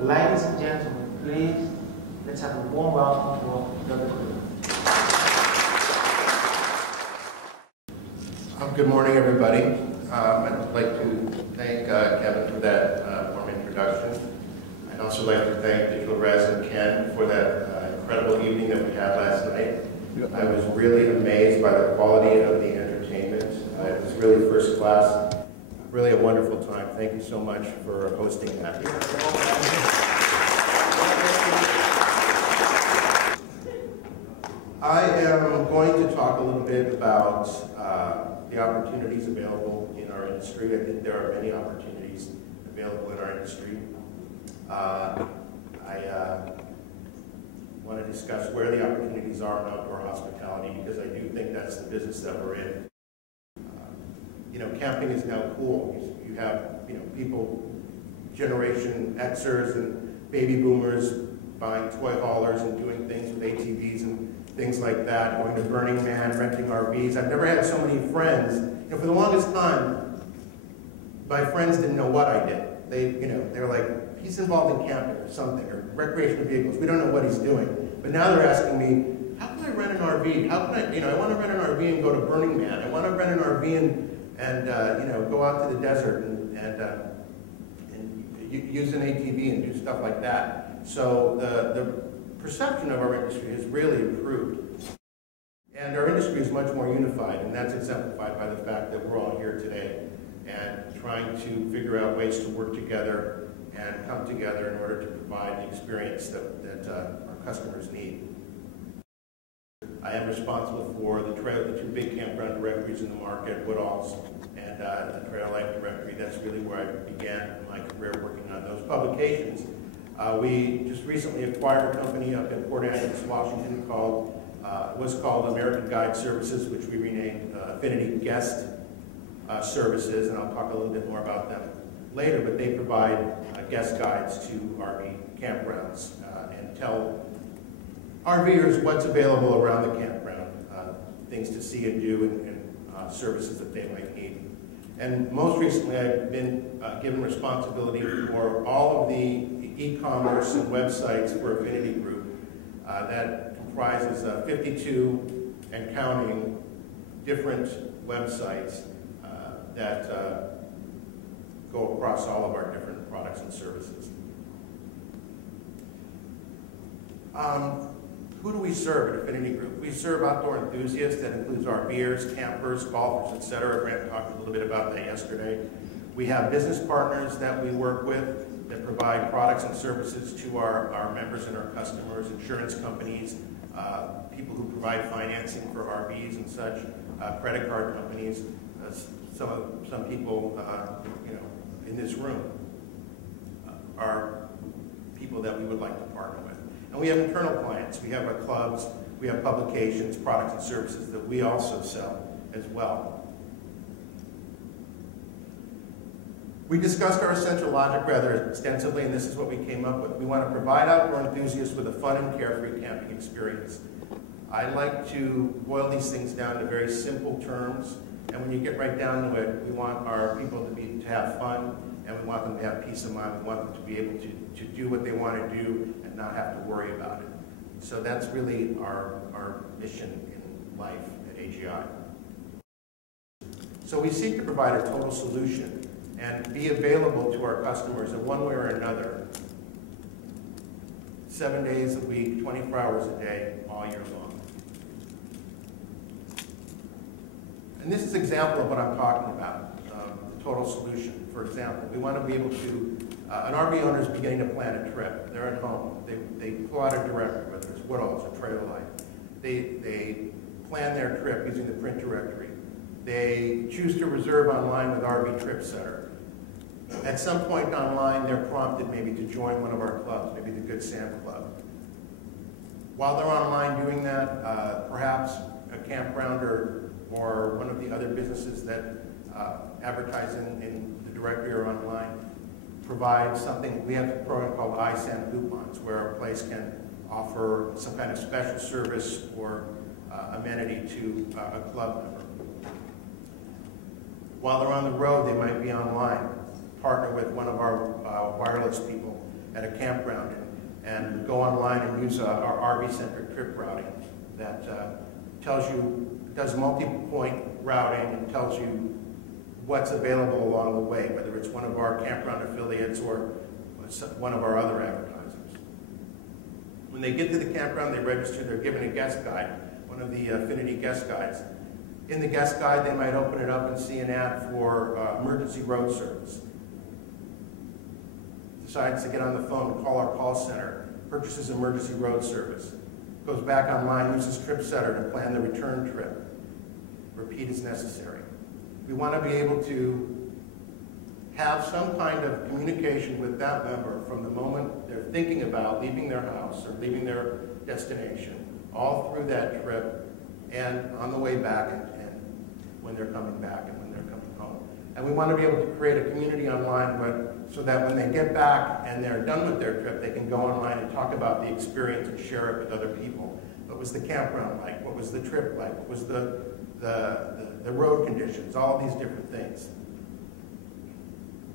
Ladies and gentlemen, please, let's have a warm welcome for Daquino. Good morning, everybody. I'd like to thank Kevin for that warm introduction. I'd also like to thank Digital Res and Ken for that incredible evening that we had last night. I was really amazed by the quality of the entertainment. It was really first class. Really a wonderful time. Thank you so much for hosting that. I am going to talk a little bit about the opportunities available in our industry. I think there are many opportunities available in our industry. I want to discuss where the opportunities are in outdoor hospitality, because I do think that's the business that we're in. Camping is now cool. You have, people, Generation Xers and baby boomers buying toy haulers and doing things with ATVs and things like that, going to Burning Man, renting RVs. I've never had so many friends. For the longest time, my friends didn't know what I did. They were like, he's involved in camping or something, or recreational vehicles. We don't know what he's doing. But now they're asking me, how can I rent an RV? How can I, I want to rent an RV and go to Burning Man. I want to rent an RV and go out to the desert and use an ATV and do stuff like that. So the perception of our industry has really improved. And our industry is much more unified, and that's exemplified by the fact that we're all here today and trying to figure out ways to work together and come together in order to provide the experience that our customers need. I am responsible for the two big campground directories in the market, Woodalls and the Trail Life Directory. That's really where I began my career working on those publications. We just recently acquired a company up in Port Angeles, Washington, was called American Guide Services, which we renamed Affinity Guest Services, and I'll talk a little bit more about them later, but they provide guest guides to RV campgrounds and tell RVers what's available around the campground, things to see and do, and services that they might need. And most recently, I've been given responsibility for all of the e-commerce and websites for Affinity Group. That comprises 52 and counting different websites that go across all of our different products and services. Who do we serve at Affinity Group? We serve outdoor enthusiasts. That includes RVers, campers, golfers, etc. Grant talked a little bit about that yesterday. We have business partners that we work with that provide products and services to our members and our customers, insurance companies, people who provide financing for RVs and such, credit card companies, some people in this room are people that we would like to partner with. And we have internal clients. We have our clubs, we have publications, products and services that we also sell as well. We discussed our essential logic rather extensively, and this is what we came up with. We want to provide outdoor enthusiasts with a fun and carefree camping experience. I like to boil these things down to very simple terms, and when you get right down to it, we want our people to have fun, and we want them to have peace of mind. We want them to be able to do what they want to do and not have to worry about it. So that's really our mission in life at AGI. So we seek to provide a total solution and be available to our customers in one way or another, 7 days a week, 24 hours a day, all year long. And this is an example of what I'm talking about, the total solution. For example, we want to be able to, an RV owner is beginning to plan a trip. They're at home. They pull out a directory, whether it's Woodalls or Trail Life. They plan their trip using the print directory. They choose to reserve online with RV Trip Center. At some point online, they're prompted maybe to join one of our clubs, maybe the Good Sam Club. While they're online doing that, perhaps a campground or one of the other businesses that advertise in the directory or online provide something. We have a program called iSend coupons, where a place can offer some kind of special service or amenity to a club member. While they're on the road, they might be online, partner with one of our wireless people at a campground and go online and use our RV-centric trip routing that does multi-point routing and tells you what's available along the way, whether it's one of our campground affiliates or one of our other advertisers. When they get to the campground, they register, they're given a guest guide, one of the Affinity guest guides. In the guest guide, they might open it up and see an ad for emergency road service. Decides to get on the phone and call our call center, purchases emergency road service, goes back online, uses TripSetter to plan the return trip. Repeat as necessary. We want to be able to have some kind of communication with that member from the moment they're thinking about leaving their house or leaving their destination, all through that trip and on the way back and when they're coming back and when they're coming home. And we want to be able to create a community online so that when they get back and they're done with their trip, they can go online and talk about the experience and share it with other people. What was the campground like? What was the trip like? What was the road conditions? All of these different things.